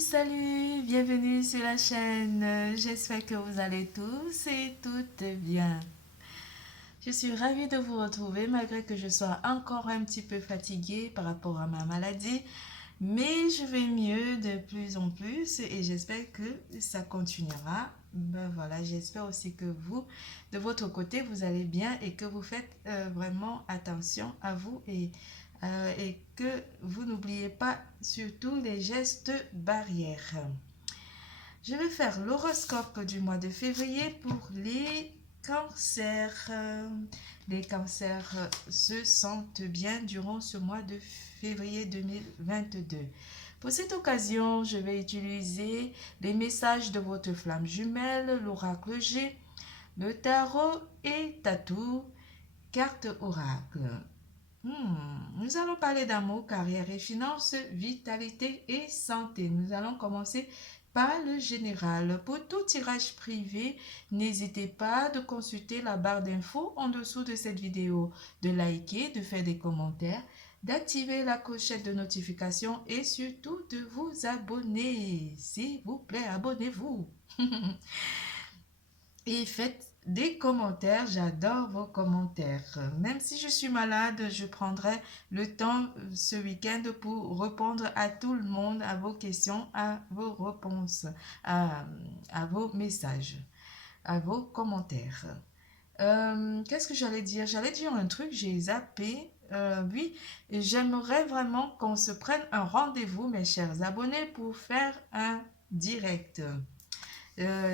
Salut, bienvenue sur la chaîne. J'espère que vous allez tous et toutes bien. Je suis ravie de vous retrouver malgré que je sois encore un petit peu fatiguée par rapport à ma maladie. Mais je vais mieux de plus en plus et j'espère que ça continuera. Ben voilà, j'espère aussi que vous, de votre côté, vous allez bien et que vous faites vraiment attention à vous et que vous n'oubliez pas surtout les gestes barrières. Je vais faire l'horoscope du mois de février pour les cancers. Les cancers se sentent bien durant ce mois de février 2022. Pour cette occasion, je vais utiliser les messages de votre flamme jumelle, l'oracle G, le tarot et Tatou, carte oracle. Nous allons parler d'amour, carrière et finances, vitalité et santé. Nous allons commencer par le général. Pour tout tirage privé, n'hésitez pas de consulter la barre d'infos en dessous de cette vidéo, de liker, de faire des commentaires, d'activer la clochette de notification et surtout de vous abonner. S'il vous plaît, abonnez-vous. Et faites des commentaires, j'adore vos commentaires. Même si je suis malade, je prendrai le temps ce week-end pour répondre à tout le monde, à vos questions, à vos réponses, à vos messages, à vos commentaires. Qu'est-ce que j'allais dire? J'allais dire un truc, j'ai zappé. Oui, j'aimerais vraiment qu'on se prenne un rendez-vous, mes chers abonnés, pour faire un direct.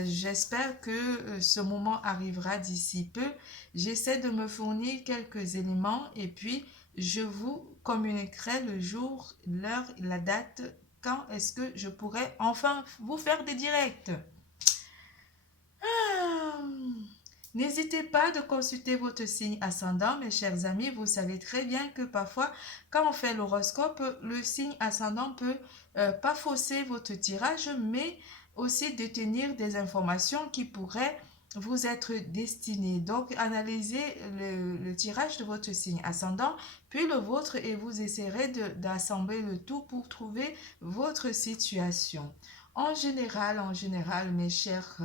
J'espère que ce moment arrivera d'ici peu. J'essaie de me fournir quelques éléments et puis je vous communiquerai le jour, l'heure, la date, quand est-ce que je pourrai enfin vous faire des directs. Ah. N'hésitez pas de consulter votre signe ascendant, mes chers amis. Vous savez très bien que parfois, quand on fait l'horoscope, le signe ascendant peut pas fausser votre tirage, mais aussi détenir des informations qui pourraient vous être destinées. Donc, analysez le tirage de votre signe ascendant, puis le vôtre, et vous essaierez d'assembler le tout pour trouver votre situation. En général, mes chers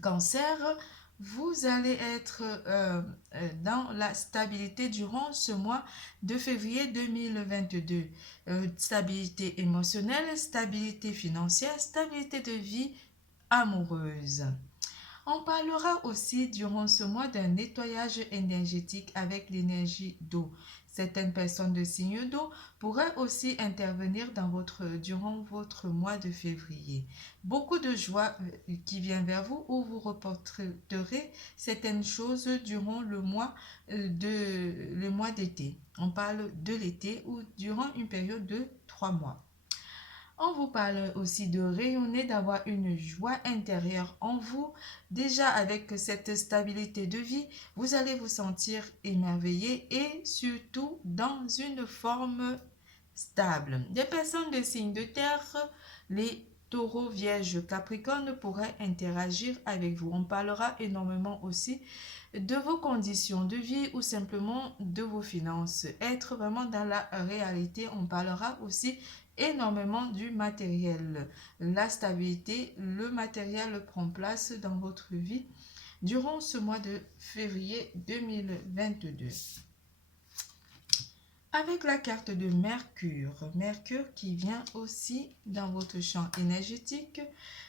cancers, vous allez être dans la stabilité durant ce mois de février 2022. Stabilité émotionnelle, stabilité financière, stabilité de vie amoureuse. On parlera aussi durant ce mois d'un nettoyage énergétique avec l'énergie d'eau. Certaines personnes de signe d'eau pourraient aussi intervenir durant votre mois de février. Beaucoup de joie qui vient vers vous ou vous reporterez certaines choses durant le mois d'été. On parle de l'été ou durant une période de 3 mois. On vous parle aussi de rayonner, d'avoir une joie intérieure en vous. Déjà avec cette stabilité de vie, vous allez vous sentir émerveillé et surtout dans une forme stable. Des personnes de signe de terre, les taureaux, vierges, capricornes pourraient interagir avec vous. On parlera énormément aussi de vos conditions de vie ou simplement de vos finances. Être vraiment dans la réalité, on parlera aussi énormément du matériel. La stabilité, le matériel prend place dans votre vie durant ce mois de février 2022. Avec la carte de Mercure, Mercure qui vient aussi dans votre champ énergétique,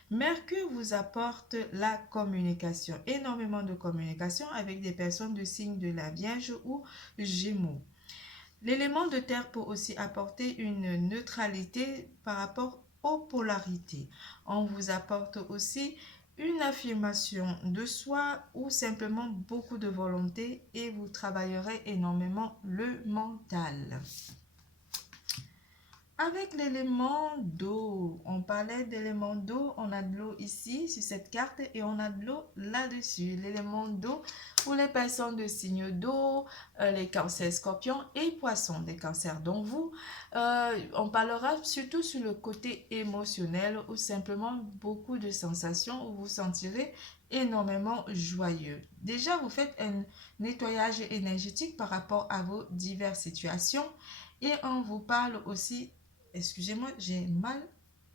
Mercure vous apporte la communication, énormément de communication avec des personnes de signe de la Vierge ou Gémeaux. L'élément de terre peut aussi apporter une neutralité par rapport aux polarités. On vous apporte aussi une affirmation de soi ou simplement beaucoup de volonté et vous travaillerez énormément le mental. Avec l'élément d'eau, on parlait d'élément d'eau, on a de l'eau ici sur cette carte et on a de l'eau là-dessus. L'élément d'eau pour les personnes de signe d'eau, les cancers scorpions et poissons, des cancers dont vous. On parlera surtout sur le côté émotionnel ou simplement beaucoup de sensations où vous sentirez énormément joyeux. Déjà, vous faites un nettoyage énergétique par rapport à vos diverses situations et on vous parle aussi. Excusez-moi, j'ai mal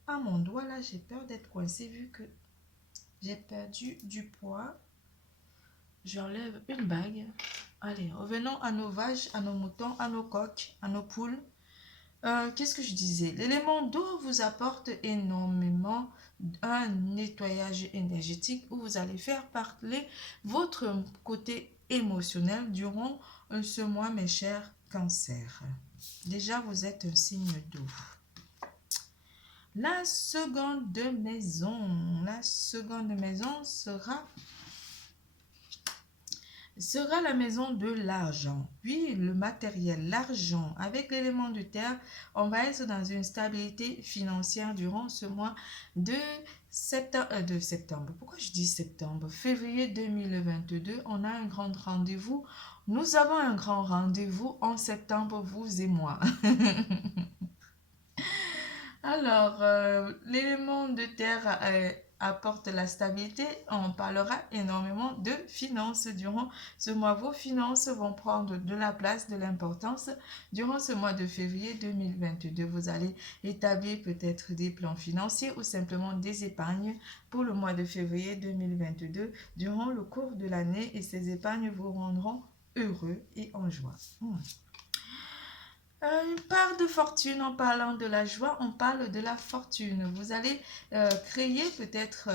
à mon doigt là, j'ai peur d'être coincée vu que j'ai perdu du poids. J'enlève une bague. Allez, revenons à nos vaches, à nos moutons, à nos coqs, à nos poules. Qu'est-ce que je disais? L'élément d'eau vous apporte énormément un nettoyage énergétique où vous allez faire parler votre côté émotionnel durant ce mois, mes chers cancers. Déjà, vous êtes un signe d'eau. La seconde maison sera la maison de l'argent. Puis le matériel, l'argent. Avec l'élément de terre, on va être dans une stabilité financière durant ce mois de septembre. Pourquoi je dis septembre? Février 2022, on a un grand rendez-vous. Nous avons un grand rendez-vous en septembre, vous et moi. Alors, l'élément de terre apporte la stabilité. On parlera énormément de finances durant ce mois. Vos finances vont prendre de la place, de l'importance. Durant ce mois de février 2022, vous allez établir peut-être des plans financiers ou simplement des épargnes pour le mois de février 2022 durant le cours de l'année et ces épargnes vous rendront heureux et en joie. Une part de fortune, en parlant de la joie, on parle de la fortune. Vous allez créer peut-être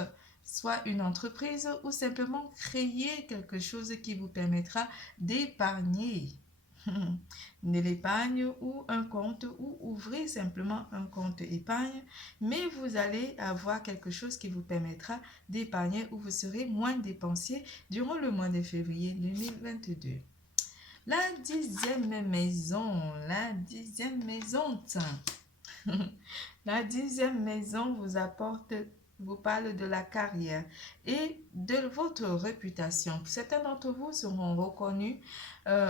soit une entreprise ou simplement créer quelque chose qui vous permettra d'épargner. De l'épargne ou un compte ou ouvrir simplement un compte épargne, mais vous allez avoir quelque chose qui vous permettra d'épargner où vous serez moins dépensier durant le mois de février 2022. La 10e maison, la 10e maison vous parle de la carrière et de votre réputation. Certains d'entre vous seront reconnus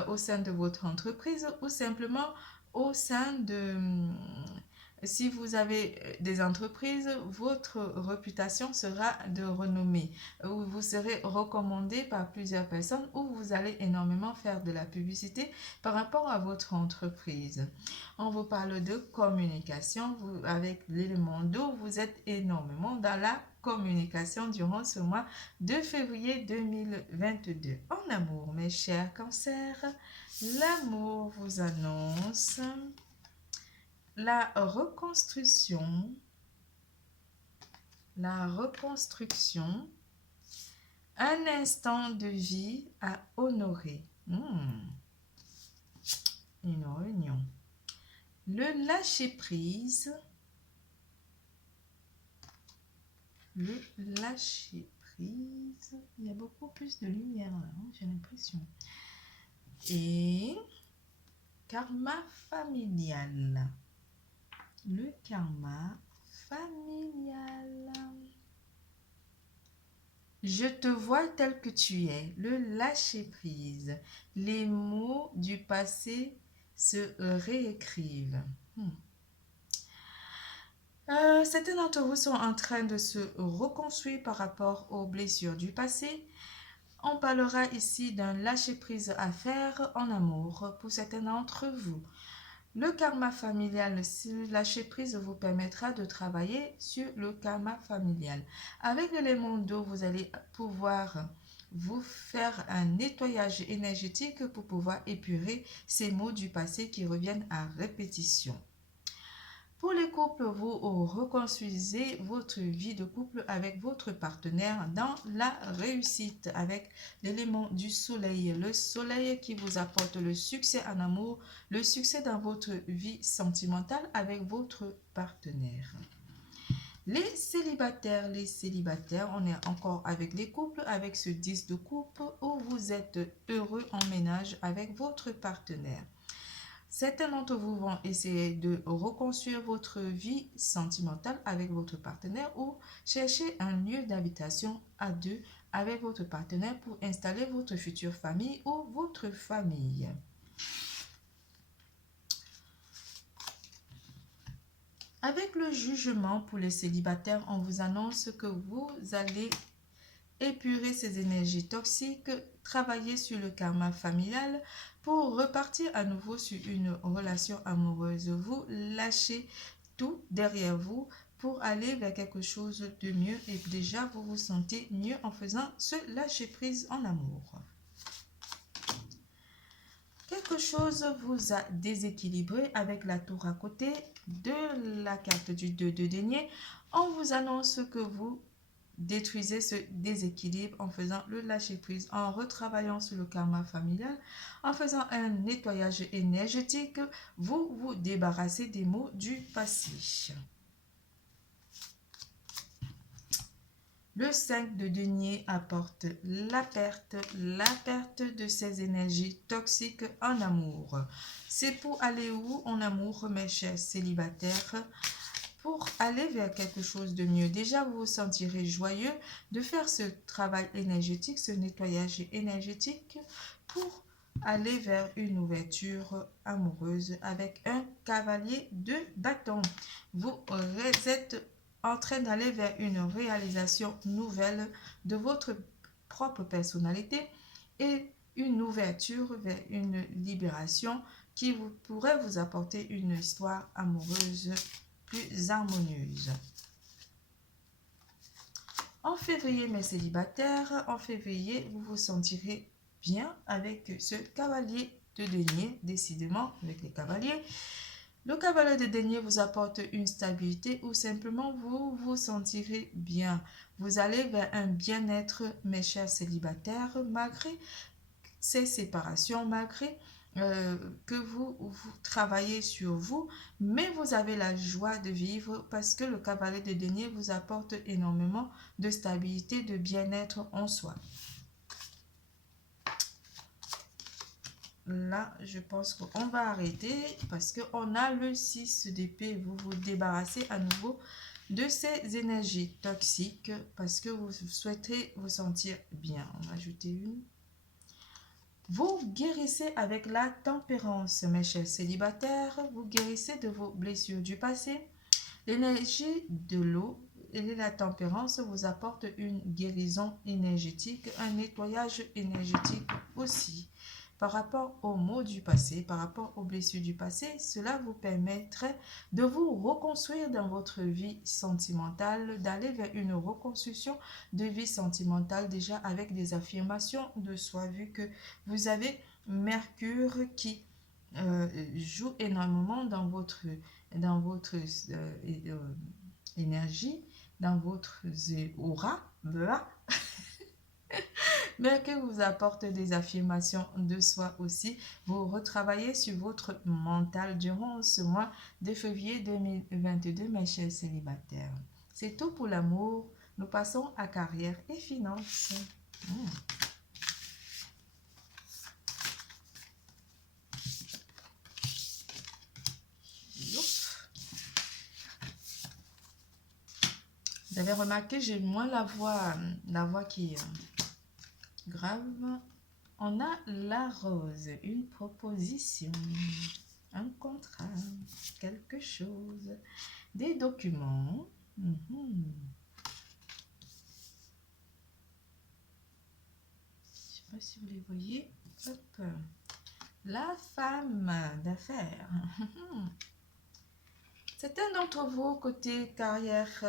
au sein de votre entreprise ou simplement au sein de... Si vous avez des entreprises, votre réputation sera de renommée. Vous serez recommandé par plusieurs personnes ou vous allez énormément faire de la publicité par rapport à votre entreprise. On vous parle de communication. Avec l'élément d'eau, vous êtes énormément dans la communication durant ce mois de février 2022. En amour, mes chers cancers, l'amour vous annonce la reconstruction, un instant de vie à honorer. Une réunion. Le lâcher-prise. Il y a beaucoup plus de lumière là, j'ai l'impression. Et karma familial. Le karma familial. Je te vois tel que tu es. Le lâcher-prise. Les mots du passé se réécrivent. Certains d'entre vous sont en train de se reconstruire par rapport aux blessures du passé. On parlera ici d'un lâcher-prise à faire en amour pour certains d'entre vous. Le karma familial, le lâcher-prise vous permettra de travailler sur le karma familial. Avec l'élément d'eau, vous allez pouvoir vous faire un nettoyage énergétique pour pouvoir épurer ces mots du passé qui reviennent à répétition. Pour les couples, vous reconstruisez votre vie de couple avec votre partenaire dans la réussite avec l'élément du soleil. Le soleil qui vous apporte le succès en amour, le succès dans votre vie sentimentale avec votre partenaire. Les célibataires, on est encore avec les couples, avec ce 10 de coupe où vous êtes heureux en ménage avec votre partenaire. Certains d'entre vous vont essayer de reconstruire votre vie sentimentale avec votre partenaire ou chercher un lieu d'habitation à deux avec votre partenaire pour installer votre future famille ou votre famille. Avec le jugement pour les célibataires, on vous annonce que vous allez épurer ces énergies toxiques, travailler sur le karma familial pour repartir à nouveau sur une relation amoureuse. Vous lâchez tout derrière vous pour aller vers quelque chose de mieux et déjà vous vous sentez mieux en faisant ce lâcher prise en amour. Quelque chose vous a déséquilibré avec la tour à côté de la carte du 2 de denier. On vous annonce que vous détruisez ce déséquilibre en faisant le lâcher prise, en retravaillant sur le karma familial, en faisant un nettoyage énergétique. Vous vous débarrassez des maux du passé. Le 5 de denier apporte la perte de ces énergies toxiques en amour. C'est pour aller où en amour, mes chers célibataires? Pour aller vers quelque chose de mieux. Déjà, vous vous sentirez joyeux de faire ce travail énergétique, ce nettoyage énergétique pour aller vers une ouverture amoureuse avec un cavalier de bâton. Vous êtes en train d'aller vers une réalisation nouvelle de votre propre personnalité et une ouverture vers une libération qui pourrait vous apporter une histoire amoureuse plus harmonieuse. En février, mes célibataires, en février, vous vous sentirez bien avec ce cavalier de denier, décidément avec les cavaliers. Le cavalier de denier vous apporte une stabilité ou simplement vous vous sentirez bien. Vous allez vers un bien-être, mes chers célibataires, malgré ces séparations, malgré que vous travaillez sur vous, mais vous avez la joie de vivre parce que le cavalier de denier vous apporte énormément de stabilité, de bien-être en soi. Là, je pense qu'on va arrêter parce qu'on a le 6 d'épée. Vous vous débarrassez à nouveau de ces énergies toxiques parce que vous souhaitez vous sentir bien. On va ajouter une. Vous guérissez avec la tempérance, mes chers célibataires. Vous guérissez de vos blessures du passé. L'énergie de l'eau et la tempérance vous apporte une guérison énergétique, un nettoyage énergétique aussi. Par rapport aux maux du passé, par rapport aux blessures du passé, cela vous permettrait de vous reconstruire dans votre vie sentimentale, d'aller vers une reconstruction de vie sentimentale déjà avec des affirmations de soi, vu que vous avez Mercure qui joue énormément dans votre énergie, dans votre aura. Mercure vous apporte des affirmations de soi aussi. Vous retravaillez sur votre mental durant ce mois de février 2022, mes chers célibataires. C'est tout pour l'amour. Nous passons à carrière et finances. Vous avez remarqué, j'ai moins la voix qui est grave. On a la rose, une proposition, un contrat, quelque chose, des documents. Je ne sais pas si vous les voyez. Hop. La femme d'affaires. Certains d'entre vous, côté carrière,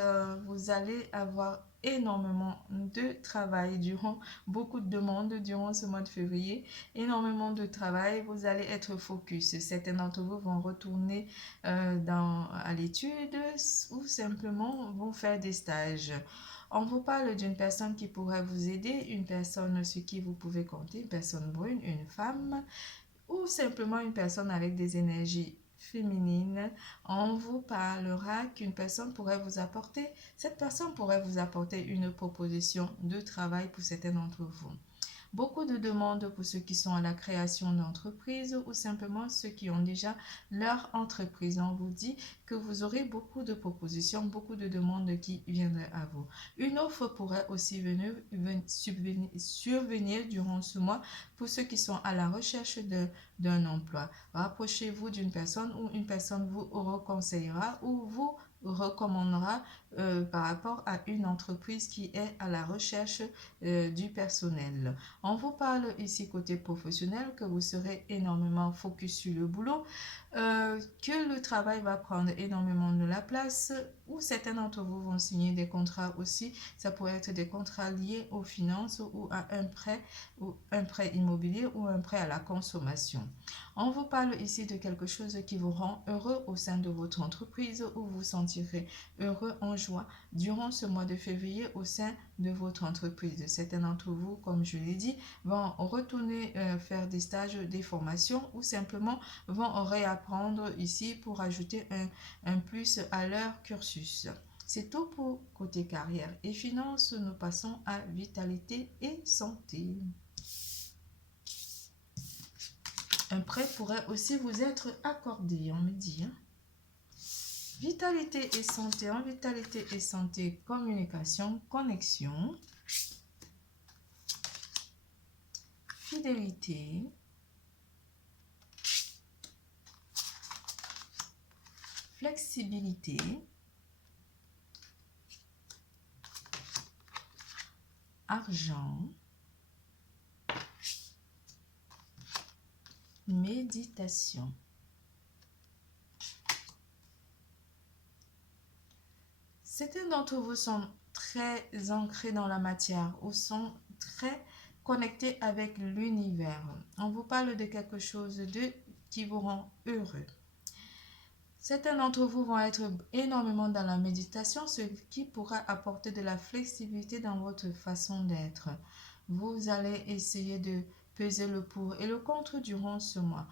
vous allez avoir énormément de travail durant beaucoup de demandes durant ce mois de février, énormément de travail, vous allez être focus. Certains d'entre vous vont retourner à l'étude ou simplement vont faire des stages. On vous parle d'une personne qui pourrait vous aider, une personne sur qui vous pouvez compter, une personne brune, une femme ou simplement une personne avec des énergies féminine. On vous parlera qu'une personne pourrait vous apporter, cette personne pourrait vous apporter une proposition de travail pour certains d'entre vous. Beaucoup de demandes pour ceux qui sont à la création d'entreprise ou simplement ceux qui ont déjà leur entreprise. On vous dit que vous aurez beaucoup de propositions, beaucoup de demandes qui viendraient à vous. Une offre pourrait aussi survenir durant ce mois pour ceux qui sont à la recherche d'un emploi. Rapprochez-vous d'une personne ou une personne vous reconseillera ou vous recommandera par rapport à une entreprise qui est à la recherche du personnel. On vous parle ici côté professionnel que vous serez énormément focus sur le boulot. que le travail va prendre énormément de la place, ou certains d'entre vous vont signer des contrats aussi. Ça pourrait être des contrats liés aux finances ou à un prêt immobilier ou un prêt à la consommation. On vous parle ici de quelque chose qui vous rend heureux au sein de votre entreprise, où vous vous sentirez heureux, en joie durant ce mois de février au sein de votre entreprise. Certains d'entre vous, comme je l'ai dit, vont retourner faire des stages, des formations, ou simplement vont réapprendre ici pour ajouter un plus à leur cursus. C'est tout pour côté carrière et finances. Nous passons à vitalité et santé. Un prêt pourrait aussi vous être accordé, on me dit. Vitalité et santé. En vitalité et santé, communication, connexion, fidélité, flexibilité, argent, méditation. Certains d'entre vous sont très ancrés dans la matière ou sont très connectés avec l'univers. On vous parle de quelque chose qui vous rend heureux. Certains d'entre vous vont être énormément dans la méditation, ce qui pourra apporter de la flexibilité dans votre façon d'être. Vous allez essayer de peser le pour et le contre durant ce mois.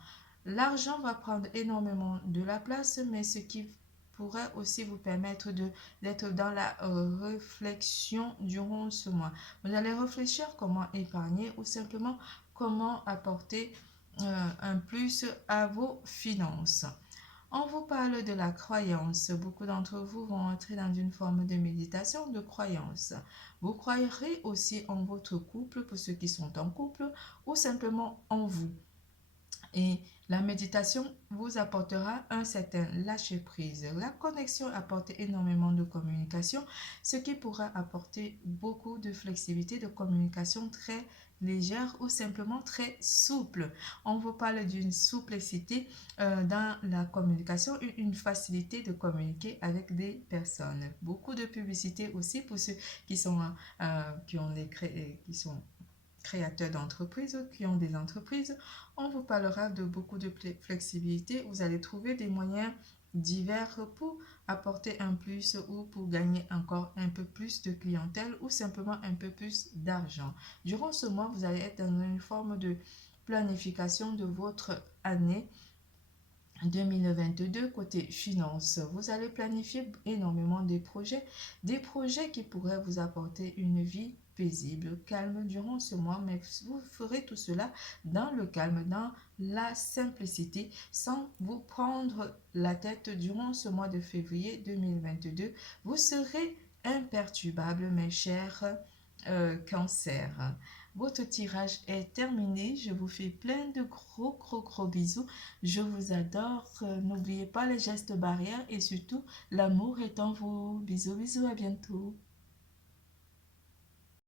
L'argent va prendre énormément de la place, mais ce qui pourrait aussi vous permettre d'être dans la réflexion durant ce mois. Vous allez réfléchir comment épargner ou simplement comment apporter un plus à vos finances. On vous parle de la croyance. Beaucoup d'entre vous vont entrer dans une forme de méditation de croyance. Vous croirez aussi en votre couple pour ceux qui sont en couple ou simplement en vous. Et la méditation vous apportera un certain lâcher-prise. La connexion apporte énormément de communication, ce qui pourra apporter beaucoup de flexibilité, de communication très légère ou simplement très souple. On vous parle d'une souplexité dans la communication, une facilité de communiquer avec des personnes. Beaucoup de publicité aussi pour ceux qui sont créateurs d'entreprises, qui ont des entreprises. On vous parlera de beaucoup de flexibilité. Vous allez trouver des moyens divers pour apporter un plus ou pour gagner encore un peu plus de clientèle ou simplement un peu plus d'argent. Durant ce mois, vous allez être dans une forme de planification de votre année 2022 côté finance. Vous allez planifier énormément des projets qui pourraient vous apporter une vie paisible, calme durant ce mois, mais vous ferez tout cela dans le calme, dans la simplicité, sans vous prendre la tête durant ce mois de février 2022. Vous serez imperturbable, mes chers Cancer. Votre tirage est terminé. Je vous fais plein de gros bisous. Je vous adore. N'oubliez pas les gestes barrières et surtout, l'amour est en vous. Bisous, à bientôt.